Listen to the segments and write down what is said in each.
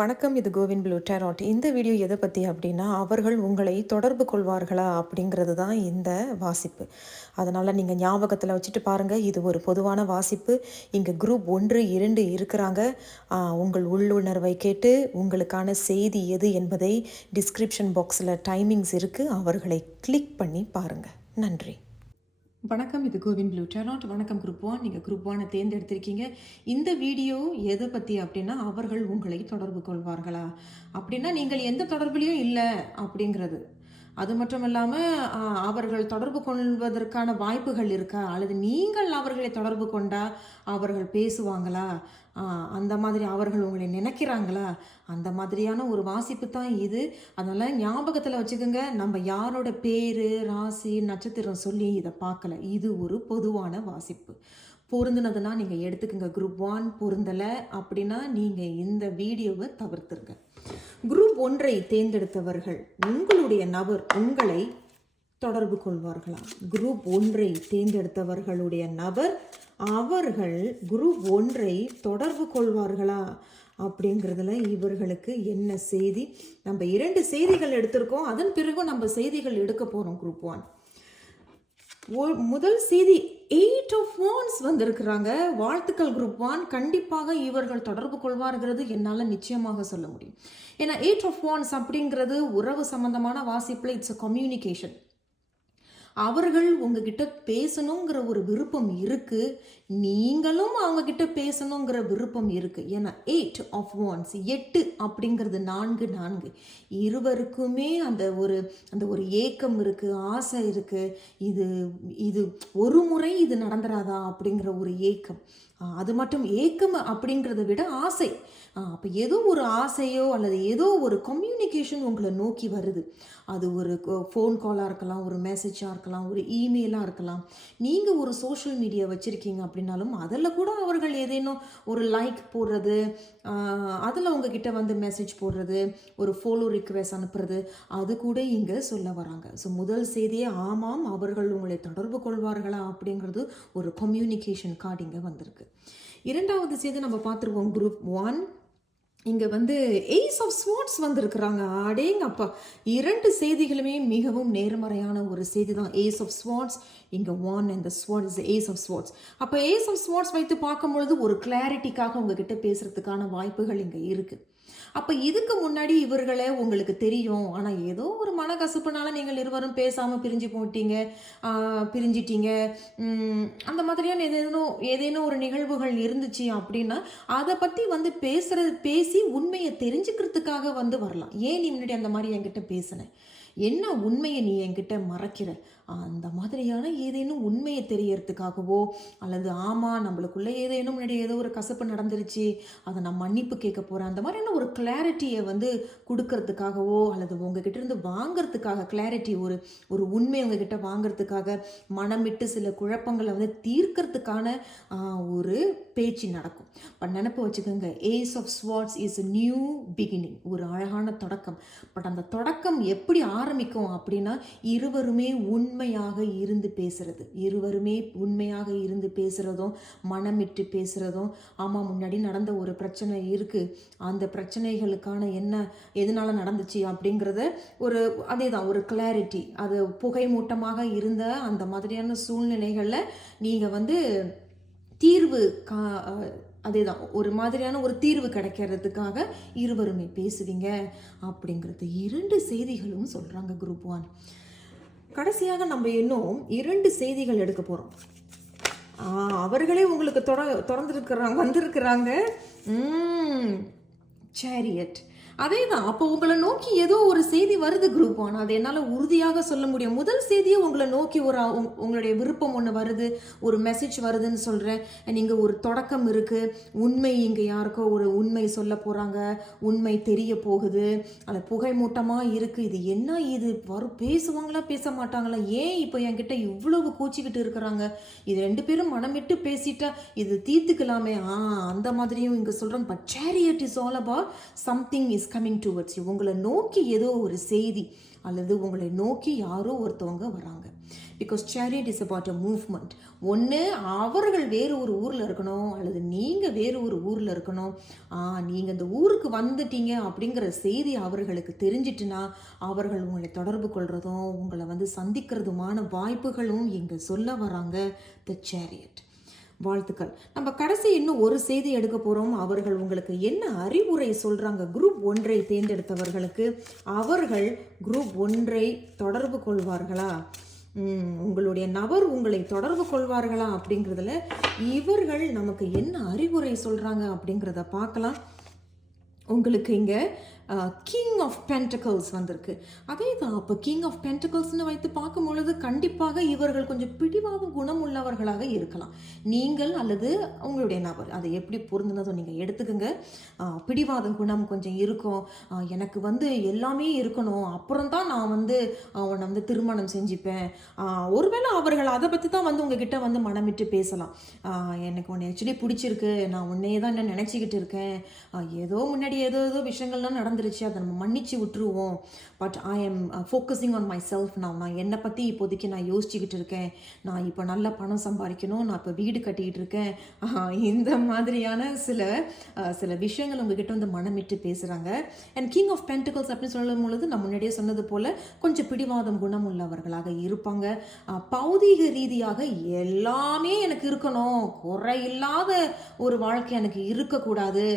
வணக்கம். இது CoWIN blue டேராட். இந்த வீடியோ எதை பற்றி அப்படின்னா, அவர்கள் உங்களை தொடர்பு கொள்வார்களா அப்படிங்கிறது தான் இந்த வாசிப்பு. அதனால் நீங்கள் ஞாபகத்தில் வச்சுட்டு பாருங்கள். இது ஒரு பொதுவான வாசிப்பு. இங்கே குரூப் 1, 2 இருக்கிறாங்க. உங்கள் உள்ளுணர்வை கேட்டு உங்களுக்கான செய்தி எது என்பதை டிஸ்கிரிப்ஷன் பாக்ஸில் டைமிங்ஸ் இருக்குது. அவர்களை கிளிக் பண்ணி பாருங்கள். நன்றி. வணக்கம். இது கோவின் ப்ளூ டேராட். வணக்கம் குரூப் 1. நீங்கள் குரூப் 1 தேர்ந்தெடுத்திருக்கீங்க. இந்த வீடியோ எதை பற்றி அப்படின்னா, அவர்கள் உங்களை தொடர்பு கொள்வார்களா அப்படின்னா, நீங்கள் எந்த தொடர்புலையும் இல்லை அப்படிங்கிறது. அது மட்டும் இல்லாமல் அவர்கள் தொடர்பு கொள்வதற்கான வாய்ப்புகள் இருக்கா, அல்லது நீங்கள் அவர்களை தொடர்பு கொண்டா அவர்கள் பேசுவாங்களா, அந்த மாதிரி அவர்கள் உங்களை நினைக்கிறாங்களா, அந்த மாதிரியான ஒரு வாசிப்பு தான் இது. அதனால் ஞாபகத்தில் வச்சுக்கோங்க, நம்ம யாரோட பேர், ராசி, நட்சத்திரம் சொல்லி இதை பார்க்கல. இது ஒரு பொதுவான வாசிப்பு. பொருந்தினதுன்னா நீங்கள் எடுத்துக்கோங்க. குரூப் 1 பொருந்தலை அப்படின்னா நீங்கள் இந்த வீடியோவை தவிர்த்துருங்க. குரூப் 1ஐ தேர்ந்தெடுத்தவர்கள், உங்களுடைய நபர் உங்களை தொடர்பு கொள்வார்களா? குரூப் 1ஐ தேர்ந்தெடுத்தவர்களுடைய நபர் அவர்கள் குரூப் 1ஐ தொடர்பு கொள்வார்களா அப்படிங்கிறதுல இவர்களுக்கு என்ன செய்தி? நம்ம 2 செய்திகள் எடுத்திருக்கோம். அதன் பிறகு நம்ம செய்திகள் எடுக்க போகிறோம். குரூப் 1 முதல் செய்தி 8 of Wands வந்திருக்கிறாங்க. வாழ்த்துக்கள் குரூப் 1. கண்டிப்பாக இவர்கள் தொடர்பு கொள்வார்கிறது என்னால் நிச்சயமாக சொல்ல முடியும். ஏன்னா 8 of Wands அப்படிங்கிறது உறவு சம்பந்தமான வாசிப்பில் இட்ஸ் அ கம்யூனிகேஷன். அவர்கள் உங்ககிட்ட பேசணுங்கிற ஒரு விருப்பம் இருக்கு, நீங்களும் அவங்க கிட்ட பேசணுங்கிற விருப்பம் இருக்கு. ஏன்னா 8 of Wands 8 அப்படிங்கிறது 4 இருவருக்குமே அந்த ஒரு ஏக்கம் இருக்கு, ஆசை இருக்கு. இது ஒரு முறை இது நடந்துராதா அப்படிங்கிற ஒரு ஏக்கம். அது மட்டும் ஏக்கம் அப்படிங்கிறத விட ஆசை. அப்போ ஏதோ ஒரு ஆசையோ அல்லது ஏதோ ஒரு கம்யூனிகேஷன் உங்களை நோக்கி வருது. அது ஒரு ஃபோன் காலாக இருக்கலாம், ஒரு மெசேஜாக இருக்கலாம், ஒரு இமெயிலாக இருக்கலாம். நீங்கள் ஒரு சோஷியல் மீடியா வச்சுருக்கீங்க அப்படின்னாலும் அதில் கூட அவர்கள் ஏதேனும் ஒரு லைக் போடுறது, அதில் உங்ககிட்ட வந்து மெசேஜ் போடுறது, ஒரு ஃபாலோ ரிக்வெஸ்ட் அனுப்புறது, அது கூட இங்கே சொல்ல வராங்க. ஸோ முதல் செய்தியே ஆமாம், அவர்கள் உங்களை தொடர்பு கொள்வார்களா அப்படிங்கிறது ஒரு கம்யூனிகேஷன் கார்டு இங்கே வந்திருக்கு. இரண்டாவது செய்தி நம்ம பார்த்துருவோம். குரூப் 1 இங்கே வந்து ஏஸ் ஆஃப் ஸ்வார்ட்ஸ் வந்திருக்கிறாங்க. அடேங்கப்பா, 2 செய்திகளுமே மிகவும் நேர்மறையான ஒரு செய்தி தான். ஏஸ் ஆஃப் ஸ்வார்ட்ஸ் இங்கே 1 and the sword is the ace of swords. அப்போ ஏஸ் ஆஃப் ஸ்வார்ட்ஸ் வைத்து பார்க்கும்பொழுது ஒரு கிளாரிட்டிக்காக உங்ககிட்ட பேசுறதுக்கான வாய்ப்புகள் இங்கே இருக்குது. அப்போ இதுக்கு முன்னாடி இவர்களை உங்களுக்கு தெரியும், ஆனால் ஏதோ ஒரு மனக்கசப்புனால நீங்கள் இருவரும் பேசாமல் பிரிஞ்சிட்டீங்க. அந்த மாதிரியான ஏதேனும் ஒரு நிகழ்வுகள் இருந்துச்சு அப்படின்னா அதை பற்றி வந்து பேசி உண்மையை தெரிஞ்சுக்கிறதுக்காக வந்து வரலாம். ஏன் நீ முன்னாடி அந்த மாதிரி என்கிட்ட பேசினேன், என்ன உண்மையை நீ என்கிட்ட மறைக்கிற, அந்த மாதிரியான ஏதேனும் உண்மையை தெரியறதுக்காகவோ, அல்லது ஆமாம் நம்மளுக்குள்ளே ஏதேனும் முன்னாடி ஏதோ ஒரு கசப்பு நடந்துருச்சு, அதை நான் மன்னிப்பு கேட்க போகிறேன், அந்த மாதிரியான ஒரு கிளாரிட்டியை வந்து கொடுக்கறதுக்காகவோ, அல்லது உங்ககிட்ட இருந்து வாங்கிறதுக்காக கிளாரிட்டி, ஒரு உண்மை உங்ககிட்ட வாங்கிறதுக்காக, மனம் விட்டு சில குழப்பங்களை வந்து தீர்க்கறதுக்கான ஒரு பேச்சு நடக்கும். பட் நினப்பு வச்சுக்கோங்க, ace of swords is a new beginning, ஒரு அழகான தொடக்கம். பட் அந்த தொடக்கம் எப்படி ஆரம்பிக்கும் அப்படின்னா, இருவருமே உண்மையாக இருந்து பேசுறதும் மனமிட்டு பேசுறதும், ஆமாம் முன்னாடி நடந்த ஒரு பிரச்சனை இருக்கு, அந்த பிரச்சனைகளுக்கான எதனால நடந்துச்சு அப்படிங்கிறத அதேதான் ஒரு கிளாரிட்டி. அது புகை மூட்டமாக இருந்த அந்த மாதிரியான சூழ்நிலைகளில் நீங்கள் வந்து அதேதான் ஒரு மாதிரியான ஒரு தீர்வு கிடைக்கிறதுக்காக இருவருமே பேசுவீங்க அப்படிங்கிறது 2 செய்திகளும் சொல்கிறாங்க குரூப் 1. கடைசியாக நம்ம இன்னும் 2 செய்திகள் எடுக்க போகிறோம். அவர்களே உங்களுக்கு வந்திருக்கிறாங்க. சேரியட். அதே தான். அப்போ உங்களை நோக்கி ஏதோ ஒரு செய்தி வருது குரூப் 1. அது என்னால் உறுதியாக சொல்ல முடியும். முதல் செய்தியை உங்களை நோக்கி உங்களுடைய விருப்பம் ஒன்று வருது, ஒரு மெசேஜ் வருதுன்னு சொல்கிறேன். நீங்கள் ஒரு தொடக்கம் இருக்குது, உண்மை இங்கே யாருக்கோ ஒரு உண்மை சொல்ல போகிறாங்க, உண்மை தெரிய போகுது, அது புகை மூட்டமாக இருக்குது. இது பேசுவாங்களா பேச மாட்டாங்களா, ஏன் இப்போ என்கிட்ட இவ்வளவு கூச்சிக்கிட்டு இருக்கிறாங்க, இது 2 பேரும் மனமிட்டு பேசிட்டா இது தீர்த்துக்கலாமே, அந்த மாதிரியும் இங்கே சொல்கிறேன். But chariot is all about something is is coming towards you. உங்களை நோக்கி ஏதோ ஒரு செய்தி அல்லது உங்களை நோக்கி யாரோ ஒருத்தவங்க வராங்க. Because chariot is about a movement. ஒன்று அவர்கள் வேறு ஒரு ஊரில் இருக்கணும் அல்லது நீங்கள் வேறு ஒரு ஊரில் இருக்கணும். நீங்கள் இந்த ஊருக்கு வந்துட்டீங்க அப்படிங்கிற செய்தி அவர்களுக்கு தெரிஞ்சிட்டுனா அவர்கள் உங்களை தொடர்பு கொள்றதும் உங்களை சந்திக்கிறதுமான வாய்ப்புகளும் இங்கே சொல்ல வராங்க த சேரியட். வாழ்த்துக்கள். நம்ம கடைசி இன்னும் ஒரு செய்தி எடுக்க போகிறோம். அவர்கள் உங்களுக்கு என்ன அறிவுரை சொல்கிறாங்க? குரூப் 1 தேர்ந்தெடுத்தவர்களுக்கு அவர்கள் குரூப் 1 தொடர்பு கொள்வார்களா, உங்களுடைய நபர் உங்களை தொடர்பு கொள்வார்களா அப்படிங்கிறதுல இவர்கள் நமக்கு என்ன அறிவுரை சொல்கிறாங்க அப்படிங்கிறத பார்க்கலாம். உங்களுக்கு இங்கே கிங் ஆஃப் பென்டக்கிள்ஸ் வந்திருக்கு. அதே தான். அப்போ கிங் ஆஃப் பென்டக்கிள்ஸ்னு வைத்து பார்க்கும் பொழுது கண்டிப்பாக இவர்கள் கொஞ்சம் பிடிவாத குணம் உள்ளவர்களாக இருக்கலாம். நீங்கள் அல்லது உங்களுடைய நபர் அதை எப்படி பொருந்தினதோ நீங்கள் எடுத்துக்கோங்க. பிடிவாத குணம் கொஞ்சம் இருக்கும். எனக்கு எல்லாமே இருக்கணும், அப்புறம் தான் நான் அவனை திருமணம் செஞ்சுப்பேன். ஒருவேளை அவர்கள் அதை பற்றி தான் உங்ககிட்ட மனமிட்டு பேசலாம். எனக்கு உன்னை ஆக்சுவலி பிடிச்சிருக்கு, நான் உன்னையே தான் என்ன நினச்சிக்கிட்டு இருக்கேன், ஏதோ முன்னாடி ஏதோ விஷயங்கள்லாம் நடந்துருச்சு, அதை நம்ம மன்னிச்சு விட்டுருவோம். But I am focusing on my self. நான் என்னை பற்றி இப்போதைக்கு நான் யோசிச்சுக்கிட்டு இருக்கேன். நான் இப்போ நல்ல பணம் சம்பாதிக்கணும், நான் இப்போ வீடு கட்டிக்கிட்டு இருக்கேன். இந்த மாதிரியான சில விஷயங்கள் உங்ககிட்ட மனமிட்டு பேசுகிறாங்க. அண்ட் கிங் ஆஃப் பென்டக்கிள்ஸ் அப்படின்னு சொல்லும் பொழுது நான் முன்னாடியே சொன்னது போல் கொஞ்சம் பிடிவாதம் குணம் உள்ளவர்களாக இருப்பாங்க. பௌதீக ரீதியாக எல்லாமே எனக்கு இருக்கணும், குறை இல்லாத ஒரு வாழ்க்கை எனக்கு இருக்கக்கூடாது.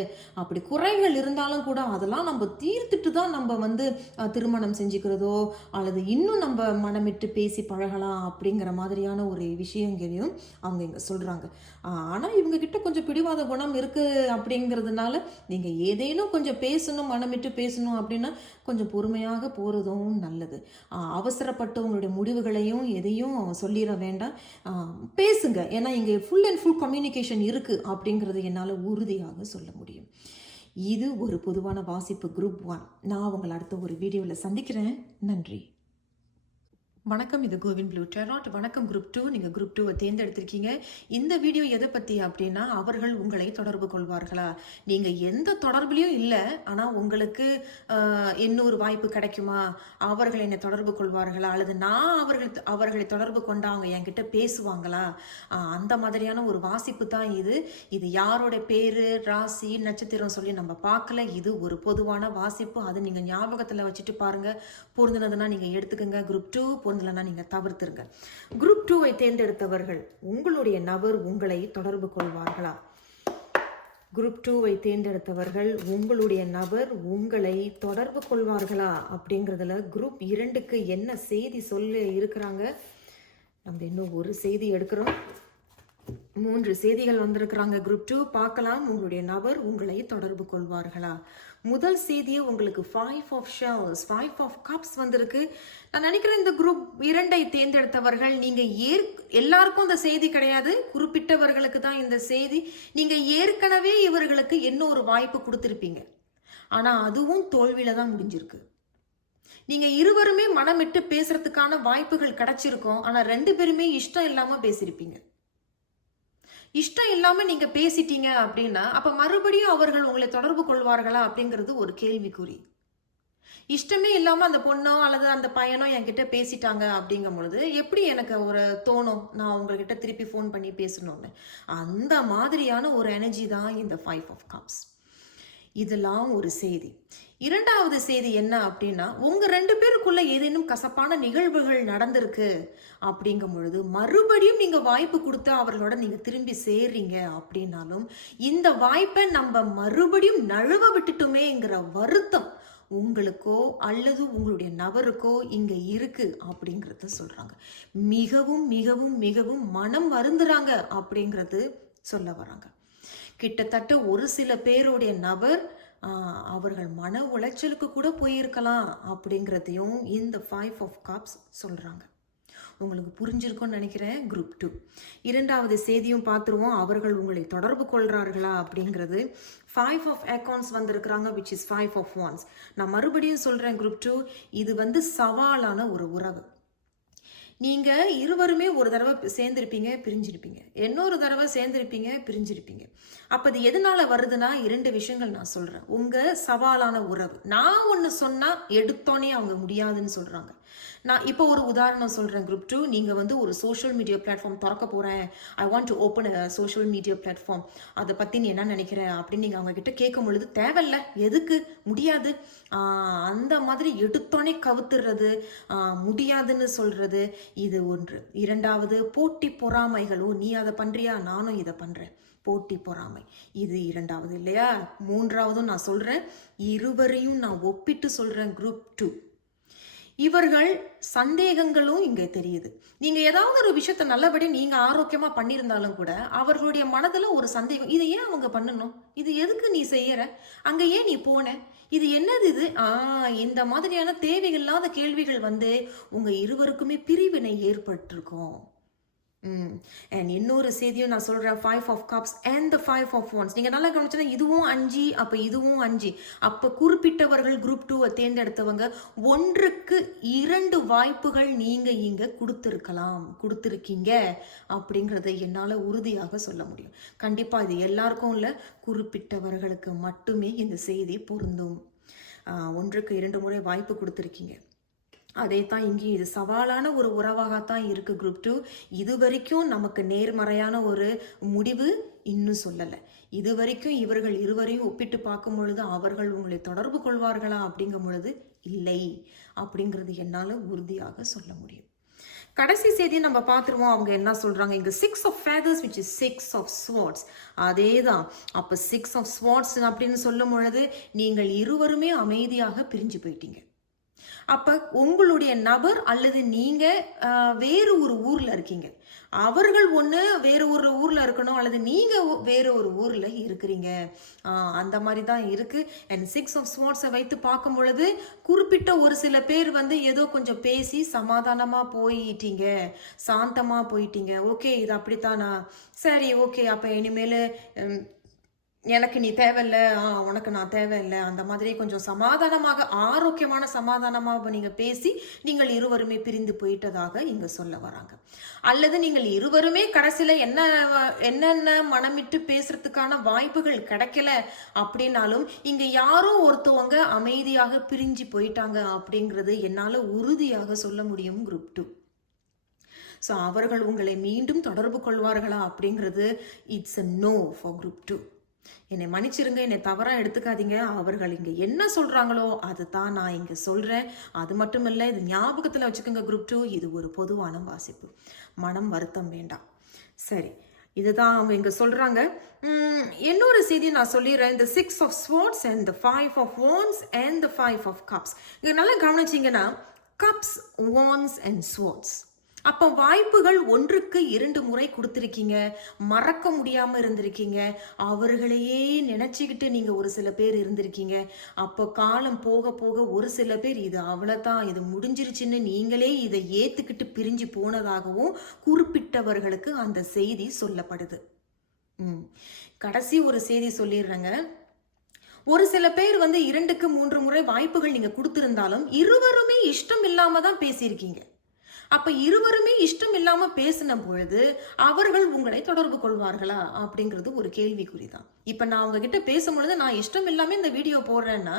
அப்படி குறைகள் இருந்தாலும் கூட அதெல்லாம் நம்ம தீர்த்துட்டு தான் நம்ம திருமணம் செஞ்சுக்கிறதோ அல்லது இன்னும் நம்ம மனமிட்டு பேசி பழகலாம் அப்படிங்கிற மாதிரியான ஒரு விஷயங்களையும் அவங்க இங்கே சொல்கிறாங்க. ஆனால் இவங்க கிட்ட கொஞ்சம் பிடிவாத குணம் இருக்குது அப்படிங்கிறதுனால நீங்கள் ஏதேனும் கொஞ்சம் பேசணும், மனமிட்டு பேசணும் அப்படின்னா கொஞ்சம் பொறுமையாக போகிறதும் நல்லது. அவசரப்பட்டு உங்களுடைய முடிவுகளையும் எதையும் சொல்லிட வேண்டாம், பேசுங்க. ஏன்னா இங்கே ஃபுல் அண்ட் ஃபுல் கம்யூனிகேஷன் இருக்குது அப்படிங்கிறது என்னால் உறுதியாக சொல்ல முடியும். இது ஒரு பொதுவான வாசிப்பு குரூப் 1. நான் உங்களை அடுத்த ஒரு வீடியோவில் சந்திக்கிறேன். நன்றி. வணக்கம். இது கோவின் ப்ளூ டெராட். வணக்கம் குரூப் 2. நீங்கள் குரூப் 2 தேர்ந்தெடுத்திருக்கீங்க. இந்த வீடியோ எதை பற்றி அப்படின்னா, அவர்கள் உங்களை தொடர்பு கொள்வார்களா? நீங்கள் எந்த தொடர்புலையும் இல்லை, ஆனால் உங்களுக்கு இன்னொரு வாய்ப்பு கிடைக்குமா? அவர்கள் என்னை தொடர்பு கொள்வார்களா அல்லது நான் அவர்களை தொடர்பு கொண்டா அவங்க என்கிட்ட பேசுவாங்களா? அந்த மாதிரியான ஒரு வாசிப்பு தான் இது. இது யாரோட பேர், ராசி, நட்சத்திரம் சொல்லி நம்ம பார்க்கல. இது ஒரு பொதுவான வாசிப்பு. அது நீங்கள் ஞாபகத்தில் வச்சுட்டு பாருங்கள். பொருந்தினதுன்னா நீங்கள் எடுத்துக்கோங்க. குரூப் 2 பொருந்தலைன்னா நீங்கள் தவிர்த்துருங்க. குரூப் 2 தேர்ந்தெடுத்தவர்கள் உங்களுடைய நபர் உங்களை தொடர்பு கொள்வார்களா? குரூப் 2 தேர்ந்தெடுத்தவர்கள் உங்களுடைய நபர் உங்களை தொடர்பு கொள்வார்களா அப்படிங்கிறதுல குரூப் 2க்கு என்ன செய்தி சொல்ல இருக்கிறாங்க? நம்ம இன்னும் ஒரு செய்தி எடுக்கிறோம். 3 செய்திகள் வந்திருக்கிறாங்க. குரூப் 2 பார்க்கலாம். உங்களுடைய நபர் உங்களை தொடர்பு கொள்வார்களா? முதல் செய்தியே உங்களுக்கு 5 ஆஃப் ஷெல்ஸ், 5 ஆஃப் கப்ஸ் வந்திருக்கு. நான் நினைக்கிறேன் இந்த குரூப் 2 தேர்ந்தெடுத்தவர்கள் நீங்கள் எல்லாருக்கும் இந்த செய்தி கிடையாது, குறிப்பிட்டவர்களுக்கு தான் இந்த செய்தி. நீங்கள் ஏற்கனவே இவர்களுக்கு இன்னொரு வாய்ப்பு கொடுத்துருப்பீங்க, ஆனால் அதுவும் தோல்வியில தான் முடிஞ்சிருக்கு. நீங்கள் இருவருமே மனமிட்டு பேசுறதுக்கான வாய்ப்புகள் கிடைச்சிருக்கும், ஆனால் 2 பேருமே இஷ்டம் இல்லாமல் பேசியிருப்பீங்க. இஷ்டம் இல்லாமல் நீங்கள் பேசிட்டீங்க அப்படின்னா அப்போ மறுபடியும் அவர்கள் உங்களை தொடர்பு கொள்வார்களா அப்படிங்கிறது ஒரு கேள்விக்குறி. இஷ்டமே இல்லாமல் அந்த பொண்ணோ அல்லது அந்த பையனோ என்கிட்ட பேசிட்டாங்க அப்படிங்கும் பொழுது எப்படி எனக்கு ஒரு தோணும், நான் உங்ககிட்ட திருப்பி ஃபோன் பண்ணி பேசணும்னு. அந்த மாதிரியான ஒரு எனர்ஜி தான் இந்த 5 ஆஃப் கப்ஸ். இதெல்லாம் ஒரு செய்தி. இரண்டாவது செய்தி என்ன அப்படின்னா, உங்க 2 பேருக்குள்ள ஏதேனும் கசப்பான நிகழ்வுகள் நடந்திருக்கு அப்படிங்கும் பொழுது மறுபடியும் நீங்க வாய்ப்பு கொடுத்து அவர்களோட நீங்க திரும்பி சேர்றீங்க அப்படின்னாலும் இந்த வாய்ப்பை நம்ம மறுபடியும் நழுவ விட்டுட்டுமேங்கிற வருத்தம் உங்களுக்கோ அல்லது உங்களுடைய நபருக்கோ இங்க இருக்கு அப்படிங்கறத சொல்றாங்க. மிகவும் மிகவும் மிகவும் மனம் வருந்துறாங்க அப்படிங்கிறது சொல்ல வராங்க. கிட்டத்தட்ட ஒரு சில பேருடைய நபர் அவர்கள் மன உளைச்சலுக்கு கூட போயிருக்கலாம் அப்படிங்கிறதையும் இந்த 5 ஆஃப் கப்ஸ் சொல்றாங்க. உங்களுக்கு புரிஞ்சிருக்கும்னு நினைக்கிறேன். குரூப் 2 இரண்டாவது செய்தியும் பார்த்துருவோம். அவர்கள் உங்களை தொடர்பு கொள்றார்களா அப்படிங்கிறது. 5 ஆஃப் அக்கௌண்ட்ஸ் வந்திருக்கிறாங்க, which is 5 ஆஃப் wands. நான் மறுபடியும் சொல்றேன் குரூப் 2, இது சவாலான ஒரு உறவு. நீங்க இருவருமே ஒரு தடவை சேர்ந்திருப்பீங்க, பிரிஞ்சிருப்பீங்க. இன்னொரு தடவை சேர்ந்திருப்பீங்க, பிரிஞ்சிருப்பீங்க. அப்ப இது எதனால வருதுன்னா 2 விஷயங்கள் நான் சொல்றேன். உங்க சவாலான உறவு. நான் ஒண்ணு சொன்னா எடுத்தோனே அவங்க முடியாதுன்னு சொல்றாங்க. நான் இப்போ ஒரு உதாரணம் சொல்றேன் குரூப் 2. நீங்க வந்து ஒரு சோஷியல் மீடியா பிளாட்ஃபார்ம் திறக்க போறேன். I want to open a social media platform. அதை பத்தி நீ என்ன நினைக்கிற அப்படின்னு நீங்க அவங்க கிட்ட கேட்கும் பொழுது தேவையில்ல, எதுக்கு, முடியாது, அந்த மாதிரி எடுத்தோனே கவுத்துறது, முடியாதுன்னு சொல்றது, இது ஒன்று. இரண்டாவது போட்டி பொறாமைகள். ஓ நீ அதை பண்றியா, நானும் இதை பண்றேன், போட்டி பொறாமை, இது இரண்டாவது இல்லையா. மூன்றாவதும் நான் சொல்றேன், இருவரையும் நான் ஒப்பிட்டு சொல்றேன் குரூப் 2. இவர்கள் சந்தேகங்களும் இங்க தெரியுது. நீங்க ஏதாவது ஒரு விஷயத்த நல்லபடி நீங்க ஆரோக்கியமா பண்ணியிருந்தாலும் கூட அவர்களுடைய மனதுல ஒரு சந்தேகம், இதை ஏன் அவங்க பண்ணணும், இது எதுக்கு நீ செய்யற, அங்க ஏன் நீ போன, இது என்னது இது, இந்த மாதிரியான தேவையில்லாத கேள்விகள் வந்து உங்க இருவருக்குமே பிரிவினை ஏற்பட்டிருக்கும். அண்ட் இன்னொரு செய்தியும் நான் சொல்றேன், 5 of cups and the 5 of wands. நீங்க நல்லா கவனிச்சா இதுவும் 5, அப்ப இதுவும் 5. அப்ப குறிப்பிட்டவர்கள் குரூப் 2 தேர்ந்தெடுத்தவங்க 1க்கு 2 வாய்ப்புகள் நீங்க இங்க கொடுத்திருக்கீங்க அப்படிங்கறத என்னால உறுதியாக சொல்ல முடியும். கண்டிப்பா இது எல்லாருக்கும் இல்ல, குறிப்பிட்டவர்களுக்கு மட்டுமே இந்த செய்தி பொருந்தும். 1க்கு 2 முறை வாய்ப்பு கொடுத்திருக்கீங்க. அதே தான் இங்கே இது சவாலான ஒரு உறவாகத்தான் இருக்கு குரூப் 2. இது வரைக்கும் நமக்கு நேர்மறையான ஒரு முடிவு இன்னும் சொல்லலை. இது வரைக்கும் இவர்கள் இருவரையும் ஒப்பிட்டு பார்க்கும் பொழுது அவர்கள் உங்களை தொடர்பு கொள்வார்களா அப்படிங்கும் பொழுது இல்லை அப்படிங்கிறது என்னால் உறுதியாக சொல்ல முடியும். கடைசி செய்தியை நம்ம பார்த்துருவோம். அவங்க என்ன சொல்றாங்க இங்க, 6 of feathers which is 6 of swords. அதே தான். அப்ப 6 of swords அப்படின்னு சொல்லும் பொழுது நீங்கள் இருவருமே அமைதியாக பிரிஞ்சு போயிட்டீங்க. அப்ப உங்களுடைய நபர் அல்லது நீங்க வேறு ஒரு ஊர்ல இருக்கீங்க, அவர்கள் ஒண்ணு வேற ஒரு ஊர்ல இருக்கணும், அல்லது நீங்க வேற ஒரு ஊர்ல இருக்கிறீங்க, அந்த மாதிரி தான் இருக்கு. அண்ட் 6 of swords வைத்து பார்க்கும் பொழுது குறிப்பிட்ட ஒரு சில பேர் வந்து ஏதோ கொஞ்சம் பேசி சமாதானமா போயிட்டீங்க, சாந்தமா போயிட்டீங்க. ஓகே இது அப்படித்தானா, சரி ஓகே, அப்ப இனிமேல் எனக்கு நீ தேவையில்லை, உனக்கு நான் தேவையில்லை, அந்த மாதிரி கொஞ்சம் சமாதானமாக ஆரோக்கியமான சமாதானமாக நீங்க பேசி நீங்கள் இருவருமே பிரிந்து போயிட்டதாக இங்க சொல்ல வராங்க. அல்லது நீங்கள் இருவருமே கடைசியில என்னென்ன மனமிட்டு பேசுறதுக்கான வாய்ப்புகள் கிடைக்கல அப்படின்னாலும் இங்க யாரோ ஒருத்தவங்க அமைதியாக பிரிஞ்சு போயிட்டாங்க அப்படிங்கிறது என்னால உறுதியாக சொல்ல முடியும் குரூப் 2. ஸோ அவர்கள் உங்களை மீண்டும் தொடர்பு கொள்வார்களா அப்படிங்கிறது it's a no for group 2. என்னை மன்னிச்சிருங்க, என்னை தவறாக எடுத்துக்காதீங்க. அவர்கள் இங்கே என்ன சொல்கிறாங்களோ அதை தான் நான் இங்கே சொல்கிறேன். அது மட்டும் இல்லை, இது ஞாபகத்தில் வச்சுக்கோங்க குரூப் 2, இது ஒரு பொதுவான வாசிப்பு, மனம் வருத்தம் வேண்டாம். சரி, இதுதான் அவங்க இங்கே சொல்கிறாங்க. இன்னொரு செய்தி நான் சொல்லிடுறேன். இந்த 6 of swords and the 5 of wands and the 5 of cups. இங்கே நல்லா கவனிச்சிங்கன்னா cups, wands and swords. அப்போ வாய்ப்புகள் 1க்கு 2 முறை கொடுத்துருக்கீங்க, மறக்க முடியாமல் இருந்திருக்கீங்க, அவர்களையே நினச்சிக்கிட்டு நீங்கள் ஒரு சில பேர் இருந்திருக்கீங்க. அப்போ காலம் போக போக ஒரு சில பேர் இது அவ்வளோதான், இது முடிஞ்சிருச்சுன்னு நீங்களே இதை ஏற்றுக்கிட்டு பிரிஞ்சு போனதாகவும் குறிப்பிட்டவர்களுக்கு அந்த செய்தி சொல்லப்படுது. கடைசி ஒரு செய்தி சொல்லிடுறேங்க. ஒரு சில பேர் வந்து 2க்கு 3 முறை வாய்ப்புகள் நீங்கள் கொடுத்துருந்தாலும் இருவருமே இஷ்டம் இல்லாமல் தான் பேசியிருக்கீங்க. அப்ப இருவருமே இஷ்டம் இல்லாம பேசின பொழுது அவர்கள் உங்களை தொடர்பு கொள்வார்களா அப்படிங்கிறது ஒரு கேள்விக்குறிதான். இப்ப நான் அவங்க கிட்ட பேசும்பொழுது நான் இஷ்டம் இல்லாம இந்த வீடியோ போடுறேன்னா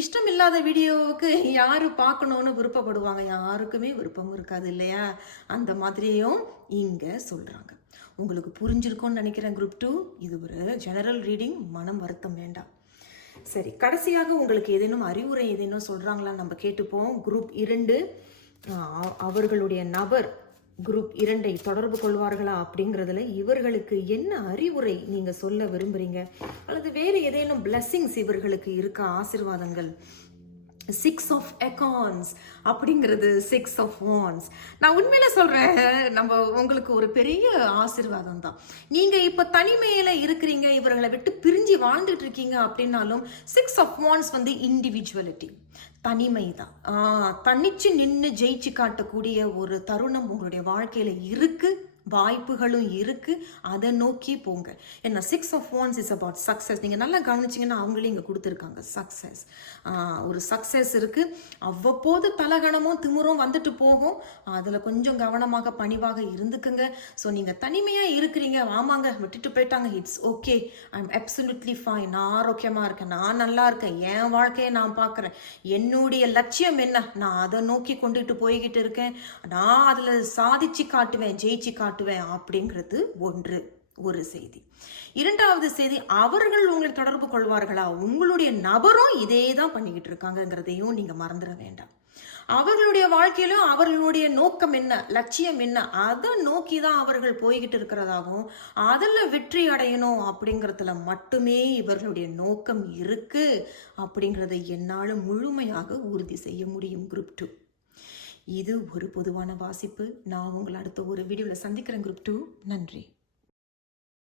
இஷ்டம் இல்லாத வீடியோவுக்கு யாரு பார்க்கணும்னு விருப்பப்படுவாங்க? யாருக்குமே விருப்பம் இருக்காது இல்லையா? அந்த மாதிரியும் இங்க சொல்றாங்க. உங்களுக்கு புரிஞ்சிருக்கும்னு நினைக்கிறேன் குரூப் 2. இது ஒரு ஜெனரல் ரீடிங், மனம் வருத்தம் வேண்டாம். சரி, கடைசியாக உங்களுக்கு ஏதேனும் அறிவுரை ஏதேனும் சொல்றாங்களா நம்ம கேட்டுப்போம். குரூப் 2 அவர்களுடைய நபர் குரூப் 2 தொடர்பு கொள்வார்களா அப்படிங்கிறதுல இவர்களுக்கு என்ன அறிவுரை நீங்க சொல்ல விரும்புறீங்க? அல்லது வேறு ஏதேனும் பிளெஸிங்ஸ் இவர்களுக்கு இருக்கா, ஆசீர்வாதங்கள்? 6 of acorns அப்படிங்கிறது 6 of wands. நான் உண்மையில சொல்றேன், நம்ம உங்களுக்கு ஒரு பெரிய ஆசீர்வாதம் தான். நீங்க இப்ப தனிமையில இருக்கிறீங்க, இவர்களை விட்டு பிரிஞ்சு வாழ்ந்துட்டு இருக்கீங்க அப்படின்னாலும் 6 of wands வந்து இண்டிவிஜுவலிட்டி, தனிமை தான். தனிச்சு நின்று ஜெயிச்சு காட்டக்கூடிய ஒரு தருணம் உங்களுடைய வாழ்க்கையில இருக்கு. வாய்ப்புகளும் இருக்கு. அதை நோக்கி போங்க. ஏன்னா 6 of Wands is about success. நீங்கள் நல்லா கவனிச்சிங்கன்னா அவங்களே இங்கே கொடுத்துருக்காங்க சக்ஸஸ். ஒரு சக்ஸஸ் இருக்கு. அவ்வப்போது தலகணமும் திமுறும் வந்துட்டு போகும். அதில் கொஞ்சம் கவனமாக பணிவாக இருந்துக்குங்க. ஸோ நீங்கள் தனிமையாக இருக்கிறீங்க, ஆமாங்க விட்டுட்டு போயிட்டாங்க, it's okay, I am absolutely fine, நான் ஆரோக்கியமாக இருக்கேன், நான் நல்லா இருக்கேன், என் வாழ்க்கையை நான் பார்க்குறேன், என்னுடைய லட்சியம் என்ன, நான் அதை நோக்கி கொண்டுட்டு போய்கிட்டு இருக்கேன், நான் அதில் சாதிச்சு காட்டுவேன், ஜெயிச்சு காட்டுவேன் அப்படிங்கிறது ஒரு செய்தி. இரண்டாவது செய்தி, அவர்கள் உங்களை தொடர்பு கொள்வார்களா? உங்களுடைய நபரும் இதே தான் பண்ணிக்கிட்டு இருக்காங்கிறதையும் நீங்க மறந்துட வேண்டாம். அவர்களுடைய வாழ்க்கையிலும் அவர்களுடைய நோக்கம் என்ன, லட்சியம் என்ன, அதை நோக்கி தான் அவர்கள் போய்கிட்டு இருக்கிறதாகவும் அதில் வெற்றி அடையணும் அப்படிங்கிறதுல மட்டுமே இவர்களுடைய நோக்கம் இருக்கு அப்படிங்கிறத என்னால் முழுமையாக உறுதி செய்ய முடியும். குரூப் 2 இது ஒரு பொதுவான வாசிப்பு. நான் உங்களை அடுத்த ஒரு வீடியோவில் சந்திக்கிறேன். குரூப் 2 நன்றி.